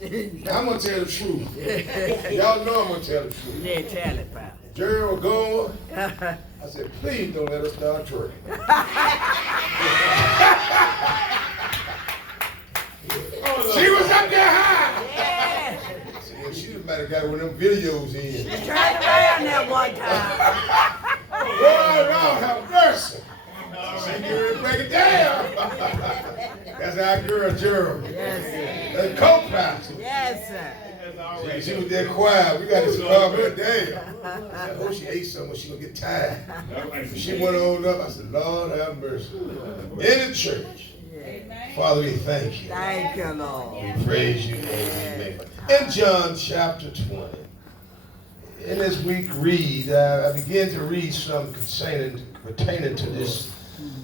I'm going to tell the truth. Y'all know I'm going to tell the truth. Yeah, tell it, pal. Gerald going. I said, please don't let us start drinking. She was up there high. Yeah. See, she might have got one of them videos in. She turned around that one time. Lord, have mercy. She get ready to break it down. That's our girl, Gerald. Yes, sir. The co-pastor. Yes, sir. She was there quiet. We got to starve her down. I said, oh, she ate something. She going to get tired. She went on up. I said, Lord, have mercy. In the church. Father, we thank you. Thank you, Lord. We praise you. Amen. In John chapter 20, in this week read, I began to read some pertaining to this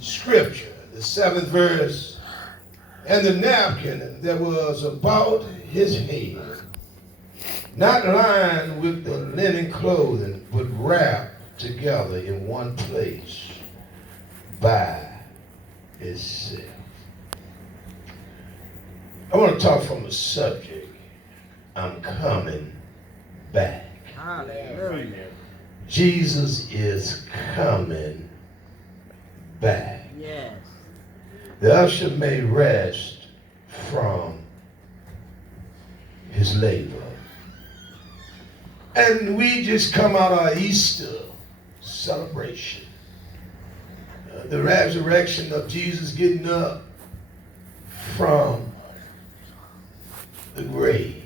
scripture, the 7th verse, and the napkin that was about his head, not lined with the linen clothing, but wrapped together in one place by itself. I want to talk from a subject. I'm coming back. Hallelujah. Jesus is coming back. Yes. The usher may rest from his labor. And we just come out of our Easter celebration. The resurrection of Jesus getting up from the grave.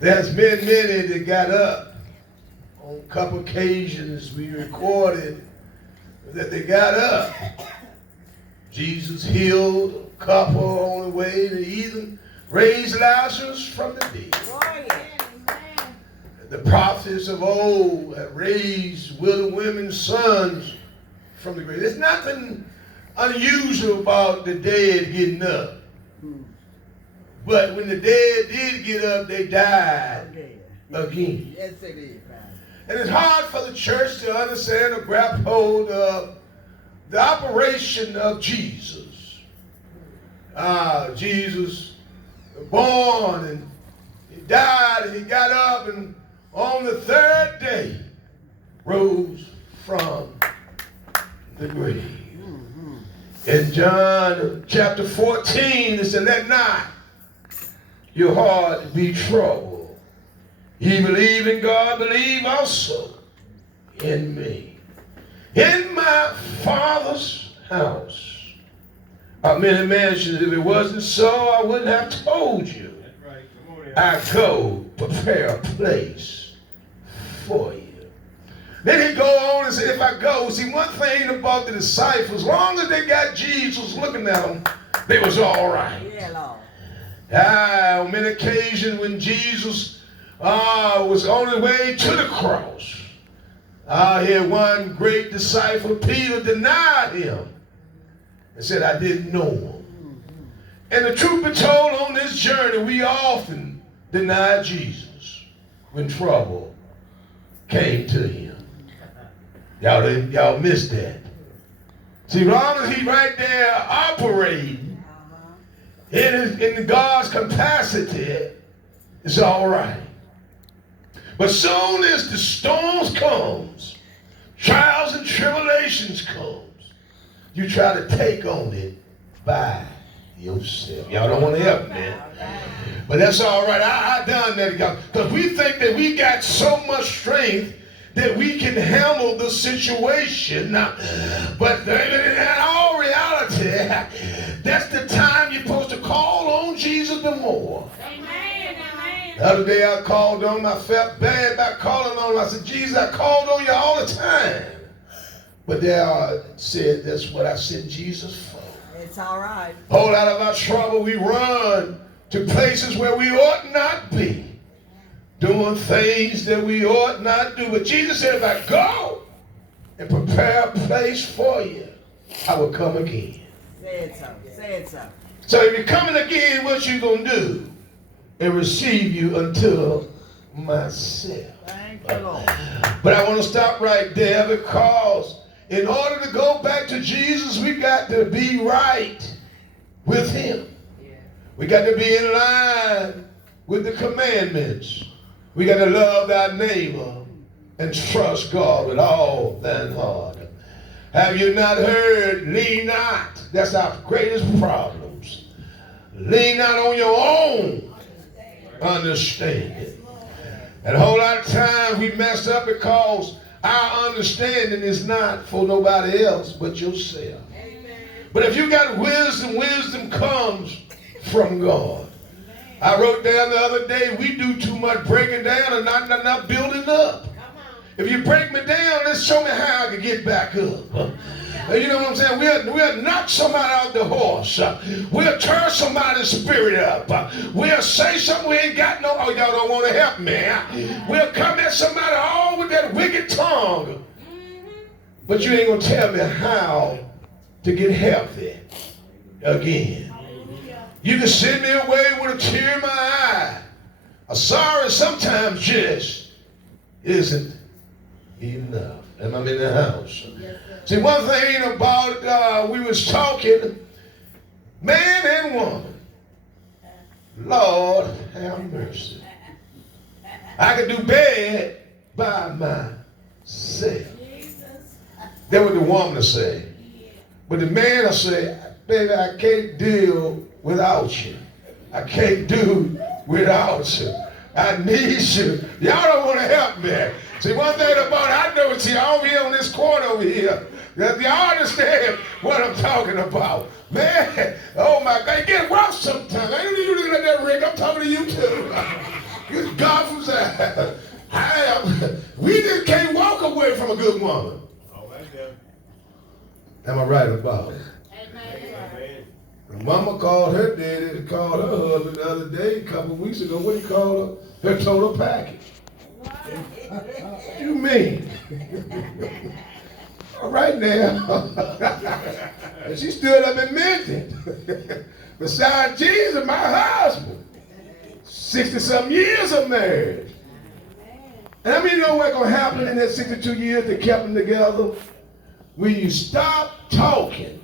There's been many that got up. On a couple occasions we recorded that they got up. Jesus healed a couple on the way to even raise Lazarus from the dead. The prophets of old have raised widow women's sons from the grave. There's nothing unusual about the dead getting up. But when the dead did get up, they died again. Yes, it is, pal. And it's hard for the church to understand or grab hold of the operation of Jesus. Jesus was born and he died and he got up and on the 3rd day rose from the grave. In John chapter 14, it said, let not your heart be troubled. Ye believe in God, believe also in me. In my Father's house are many mansions. If it wasn't so, I wouldn't have told you. I go prepare a place for you. Then he go on and say, if I go, see one thing about the disciples, as long as they got Jesus looking at them, they was all right. Yeah, Lord. On many occasions when Jesus was on his way to the cross, here one great disciple, Peter, denied him and said, I didn't know him. And the truth be told, on this journey, we often deny Jesus when trouble came to him. Y'all missed that. See, as long as he right there operating in God's capacity, it's all right. But soon as the storms comes, trials and tribulations comes, you try to take on it by yourself. Y'all don't want to help me. But that's all right. I done that, because we think that we got so much strength that we can handle the situation. But in all reality, that's the time you're supposed to call on Jesus the more. Amen, amen. The other day I called on him. I felt bad about calling on him. I said, Jesus, I called on you all the time. But there said, that's what I sent Jesus for. It's all right. Hold out of our trouble, we run to places where we ought not be, doing things that we ought not do. But Jesus said, if I go and prepare a place for you, I will come again. Say it so. Say it so. So if you're coming again, what you going to do? And receive you unto myself. Thank you, Lord. But I want to stop right there, because in order to go back to Jesus, we got to be right with him. We got to be in line with the commandments. We got to love thy neighbor and trust God with all thine heart. Have you not heard? Lean not. That's our greatest problems. Lean not on your own understanding. And a whole lot of times we mess up because our understanding is not for nobody else but yourself. But if you got wisdom, wisdom comes from God. I wrote down the other day, we do too much breaking down and not building up. If you break me down, let's show me how I can get back up. You know what I'm saying? We'll knock somebody out the horse. We'll turn somebody's spirit up. We'll say something we ain't got no, oh, y'all don't want to help me. We'll come at somebody all with that wicked tongue. But you ain't going to tell me how to get healthy again. You can send me away with a tear in my eye. A sorry sometimes just isn't enough. And I'm in the house. See, one thing about, we was talking, man and woman. Lord have mercy. I could do bad by myself. That's what the woman will say. But the man will say, baby, I can't deal without you. I can't do without you. I need you. Y'all don't want to help me. See, one thing about it, I know, see, over here on this corner over here, that y'all understand what I'm talking about. Man, oh my God, it get rough sometimes. I ain't you looking at that, Rick. I'm talking to you too. Good God from Zion. We just can't walk away from a good woman. Am I right about it? Amen. Mama called her daddy, called her husband the other day, a couple of weeks ago. What did he call her? Her total package. What you mean? All right now. And she stood up and meant it. Besides Jesus, my husband. 60-something years of marriage. And I mean, you know what's going to happen in that 62 years that kept them together? When you stop talking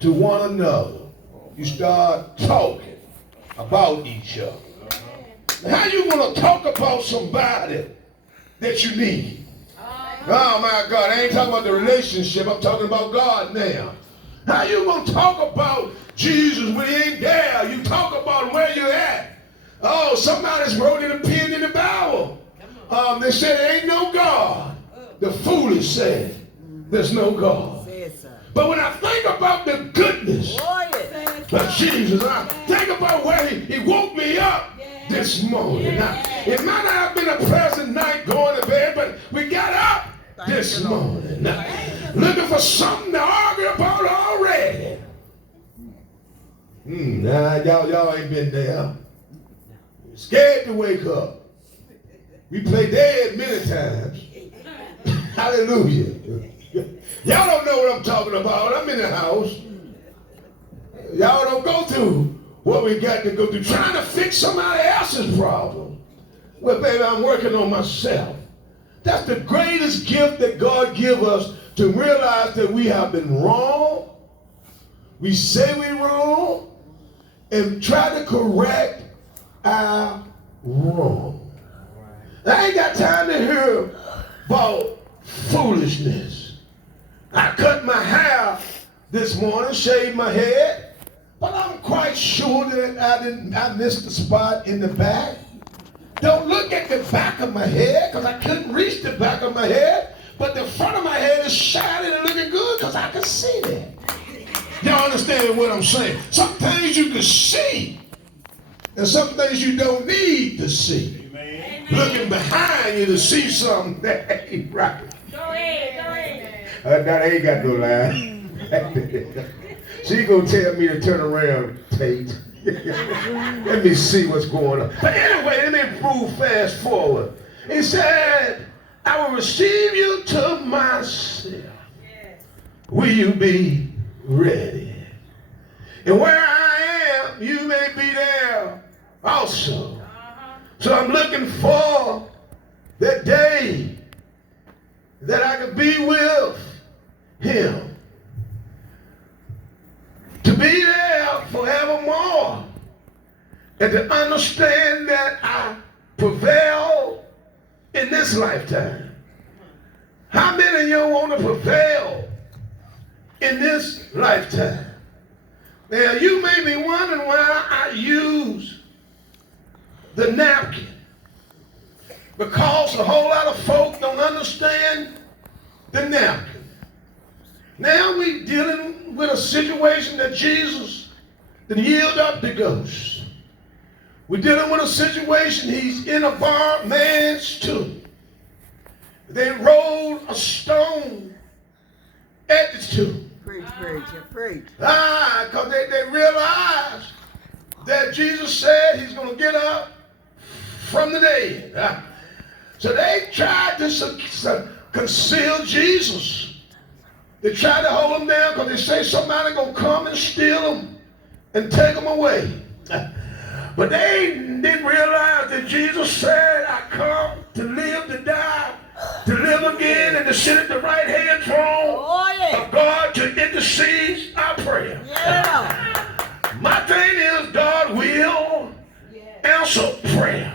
to one another, you start talking about each other. How you going to talk about somebody that you need? Oh my God, I ain't talking about the relationship, I'm talking about God now. How you going to talk about Jesus when he ain't there? You talk about where you're at. Oh, somebody's wrote in a pen in the Bible. They said there ain't no God. The foolish said there's no God. But when I think about the goodness of Jesus, I think about where he woke me up this morning. Now, it might not have been a pleasant night going to bed, but we got up this morning. Now, looking for something to argue about already. Nah, y'all ain't been there. Scared to wake up. We play dead many times. Hallelujah. Y'all don't know what I'm talking about. I'm in the house. Y'all don't go through what we got to go through, trying to fix somebody else's problem. Well, baby, I'm working on myself. That's the greatest gift that God gives us, to realize that we have been wrong. We say we're wrong and try to correct our wrong. I ain't got time to hear about foolishness. I cut my hair this morning, shaved my head, but I'm quite sure that I missed the spot in the back. Don't look at the back of my head, because I couldn't reach the back of my head, but the front of my head is shining and looking good because I can see that. Y'all understand what I'm saying? Some things you can see, and some things you don't need to see. Amen. Looking behind you to see something that ain't right. Go ahead. That ain't got no line. She gonna tell me to turn around, Tate. Let me see what's going on. But anyway, let me move fast forward. He said, I will receive you to myself. Will you be ready? And where I am, you may be there also. So I'm looking for that day that I could be with him. To be there forevermore. and to understand that I prevail in this lifetime. How many of you want to prevail in this lifetime? Now, you may be wondering why I use the napkin. Because a whole lot of folk don't understand the napkin. Now we're dealing with a situation that Jesus didn't yield up the ghost. We're dealing with a situation, he's in a borrowed man's tomb. They rolled a stone at the tomb. Preach, preach, preach. Because they realized that Jesus said he's going to get up from the dead. So they tried to conceal Jesus. They tried to hold him down because they say somebody going to come and steal him and take him away. But they didn't realize that Jesus said, I come to live, to die, to live again, and to sit at the right hand throne of God to intercede our prayer. Yeah. My thing is, God will answer prayer.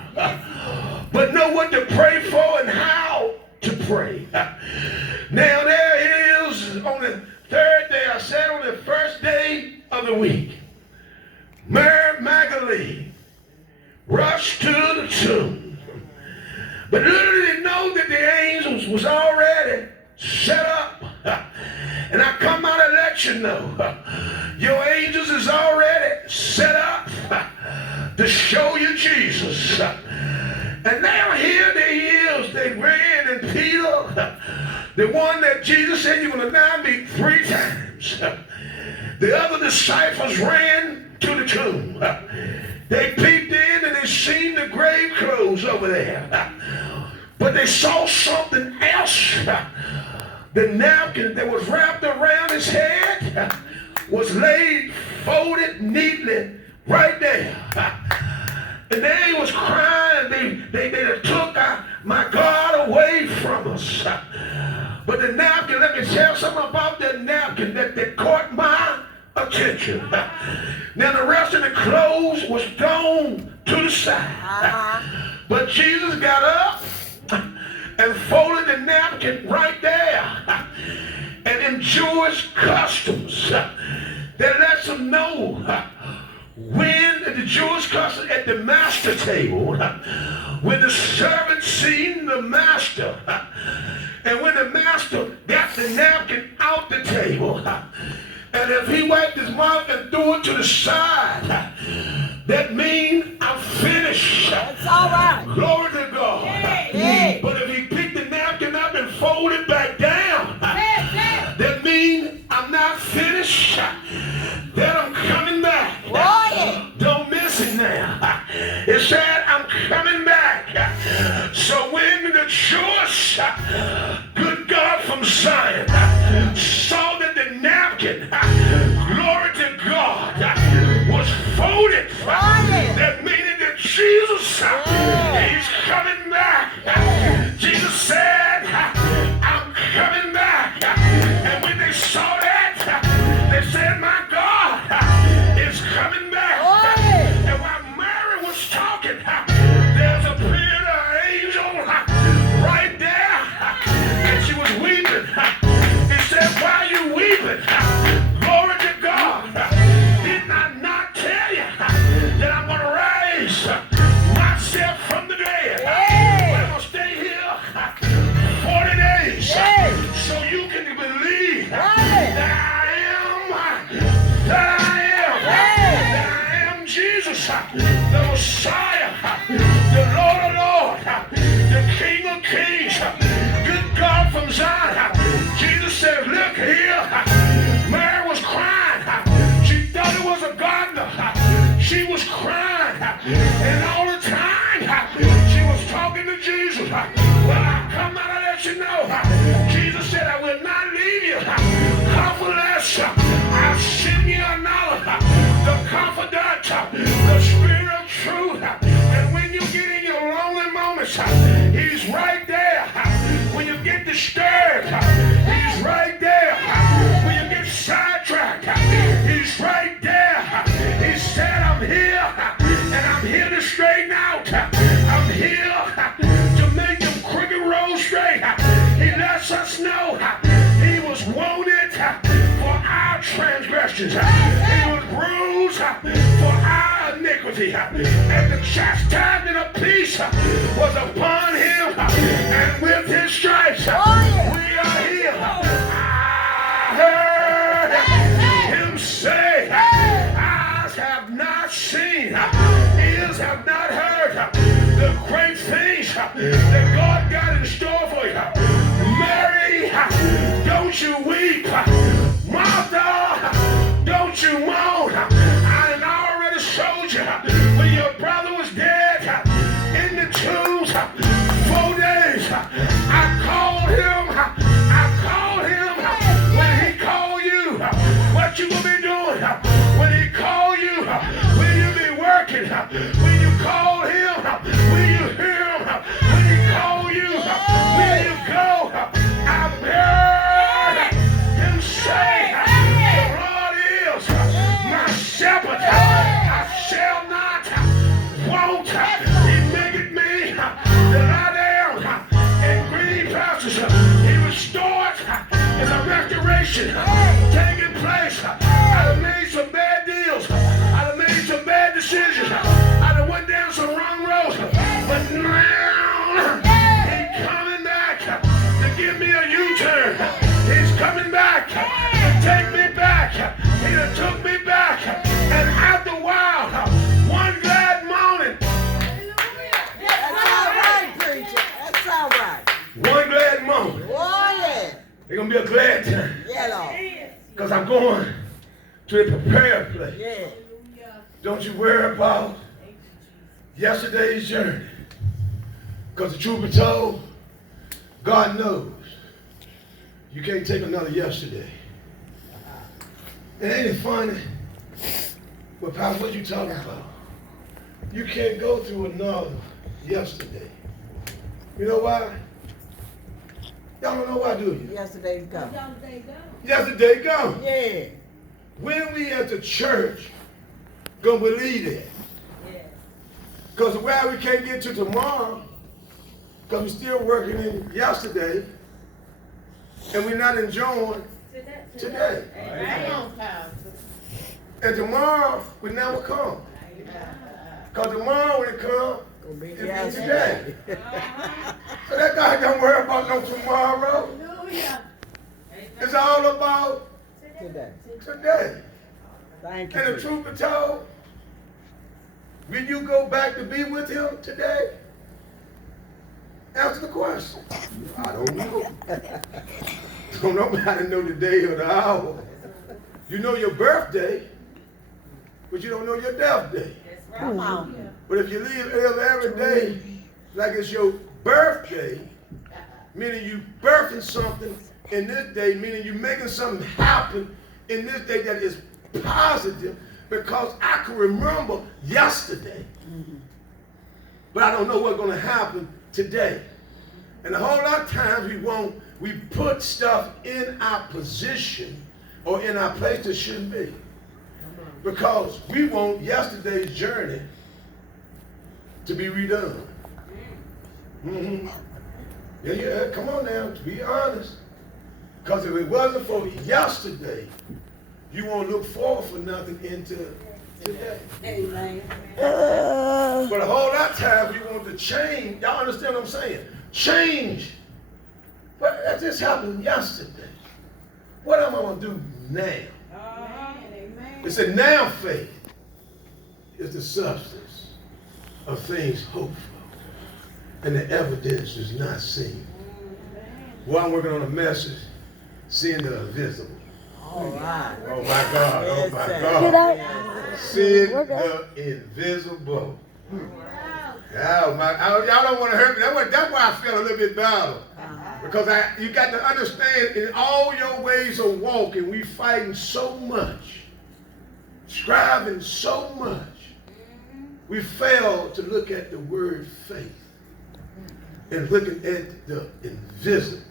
But know what to pray for and how to pray. Now there it is on the third day, I said on the first day of the week, Mary Magdalene rushed to the tomb. But little did know that the angels was already set up. And I come out and let you know, your angels is already set up to show you Jesus. And now here they is, they ran, and Peter, the one that Jesus said, you're going to deny me 3 times. The other disciples ran to the tomb. They peeped in and they seen the grave clothes over there. But they saw something else. The napkin that was wrapped around his head was laid, folded neatly right there. And they was crying. They took my God away from us. But the napkin, let me tell you something about that napkin that caught my attention. Now the rest of the clothes was thrown to the side. But Jesus got up and folded the napkin right there. And in Jewish customs, that lets them know when the Jewish custom at the master table, when the servant seen the master, and when the master got the napkin out the table, and if he wiped his mouth and threw it to the side, that means I'm finished. That's all right. Glory to God. Hey. But if he picked the napkin up and folded it back down, that means I'm not finished. That I'm coming back. Don't miss it now. It said I'm coming back. So when the Jewish, good God from Zion, saw that the napkin, glory to God, was folded, that meaning that Jesus, he's coming back. Jesus said, I'm coming back. And when they saw that, they said, my God is coming back. And while Mary was talking, there's a Peter angel right there. And she was weeping. He said, why are you weeping? Glory to God. Did I not tell you that I'm going to raise myself from the dead? I'm going to stay here 40 days so you can believe that I am Jesus, the Messiah, the Lord of Lords, the King of Kings, good God from Zion. Jesus said, look here. Mary was crying. She thought it was a gardener. She was crying. And all the time, she was talking to Jesus. Well, I come out and let you know. Jesus said, I will not leave you comfortless. I'll send you another, the Confidant, the Spirit of Truth. And when you get in your lonely moments, he's right there. When you get disturbed, he's right there. When you get sidetracked, he's right there. He said, I'm here and to straighten out. I'm here to make them crooked roads straight. He lets us know he was wounded for our transgressions. He was bruised for our iniquity. And the chastisement of peace was upon him. And with his stripes, we are healed. I heard him say, eyes have not seen, ears have not heard the great things that God got in store for you. Mary, don't you weep. Martha, don't you moan. I done already showed you when your brother was dead in the tombs 4 days. I called him. When he called you, what you will be doing? When he called you, will you be working? When you call him, will you hear him? When he called you, will you go? I heard him say, the Lord is my shepherd. I shall not want. He maketh me to lie down in green pastures. He restores. There's a restoration taking place. I done made some bad deals. I done made some bad decisions. I done went down some wrong roads. But now he's coming back to give me a U-turn. He's coming back to take me back. He done took me back. And after a while, one glad morning. That's all right, preacher. That's all right. One glad morning. Oh, yeah. It's going to be a glad time. Yeah, Lord. Because I'm going to a prepared place. Yeah. Don't you worry about yesterday's journey. Because the truth be told, God knows you can't take another yesterday. And ain't it funny? Well, Pastor, what you talking about? You can't go through another yesterday. You know why? Y'all don't know why, do you? Yesterday's gone. Yesterday gone. Yeah. When we as a church gonna believe that? Because why we can't get to tomorrow, because we're still working in yesterday, and we're not enjoying today. And tomorrow will never come. Because tomorrow when it comes, Gonna be it'll be yesterday. today. So that guy don't worry about no tomorrow. It's all about Today. today. Thank you. And the preacher. truth be told, will you go back to be with him today? Answer the question. I don't know. Don't nobody know the day or the hour. You know your birthday, but you don't know your death day. Come on. But if you live every day like it's your birthday, meaning you birthing something in this day, meaning you making something happen in this day that is positive, because I can remember yesterday, but I don't know what's going to happen today. And a whole lot of times we put stuff in our position or in our place that shouldn't be, because we want yesterday's journey to be redone. Yeah, come on now, to be honest. Because if it wasn't for yesterday, you won't look forward for nothing into today. Amen. But a whole lot of times we want to change. Y'all understand what I'm saying? Change. But that just happened yesterday. What am I going to do now? It said now faith is the substance of things hoped for, and the evidence is not seen. Well, I'm working on a message, seeing the invisible. All right. Oh my God, oh Yes, my sir. God. Seeing the invisible. Oh my, y'all don't want to hurt me. That's why I feel a little bit better. Because you got to understand, in all your ways of walking, we fighting so much, striving so much. We fail to look at the word faith and looking at the invisible.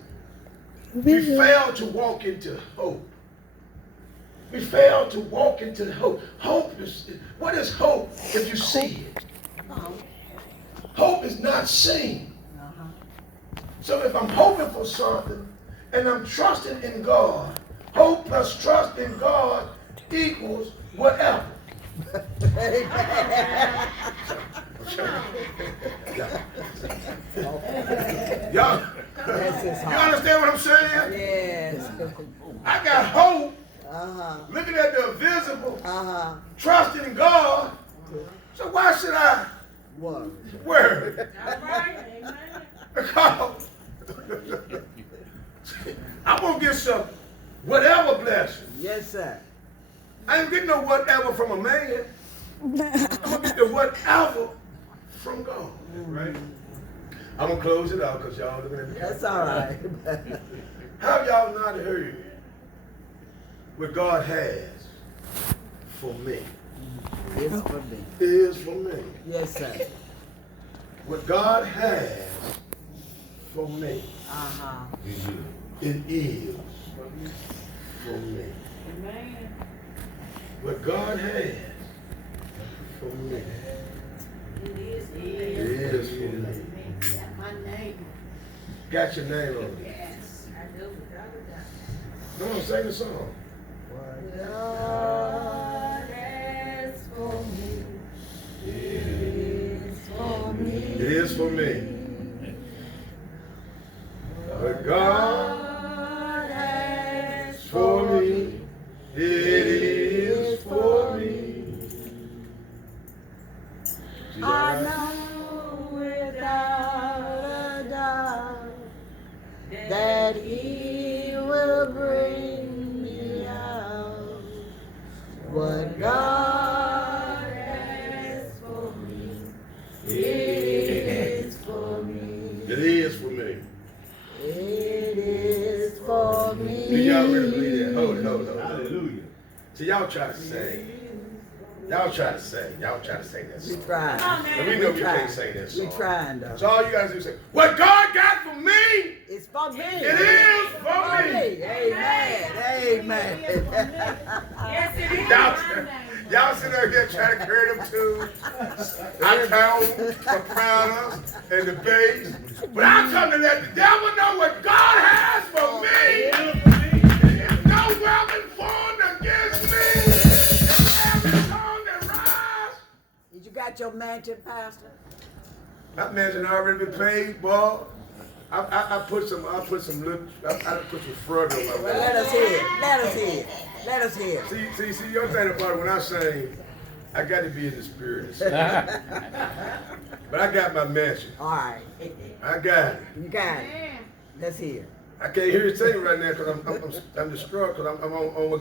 We fail to walk into hope. We fail to walk into hope. Hope is, what is hope if you see it? hope is not seen. So if I'm hoping for something and I'm trusting in God, hope plus trust in God equals whatever. Y'all, you understand what I'm saying? Yes. I got hope Uh-huh. looking at the invisible, Uh-huh. trusting in God. So why should I Worry. worry? All right. Amen. Because I'm gonna get some whatever blessing. Yes, sir. I ain't getting no whatever from a man. I'm gonna get the whatever from God. Right? I'm gonna close it out because y'all looking at me. That's all right. Have y'all not heard what God has for me? It's for me. It is for me. Yes, sir. What God has for me, Uh-huh. it is for me. Amen. What God has for me, It is. it is for me. Got my name. Got your name on it. Yes, I do. Without a doubt. Come on, sing the song. God has for me. Is for me. It is for me. What God God has for me, it is for me. I know without a doubt that He will bring me out. What God has for me, it is for me. It is for me. It is for me. Do y'all really believe that? Hold it. Hallelujah. See, y'all try to sing. Y'all try to sing. Y'all try to sing that We song. trying. Come on, And we man. know we can't sing that song. We trying though. So all you guys do is say, what God got for me, It's for me. it is for me. Amen. Amen. Yes, it is. Y'all sit there here trying to carry them tunes. I count sopranos and the bass. But I come to let the devil know what God has for me. There's no weapon formed against me. Every tongue that rise. Did you got your mansion, Pastor? That man's already been paid, boy. I put some front on my Well, way. let us hear it. Let us hear it. Let us hear it. See, your thing about it, when I sing, I got to be in the spirit. But I got my mansion. All right. I got it. You got it. Let's hear it. I can't hear you sing right now because I'm distraught because I'm on my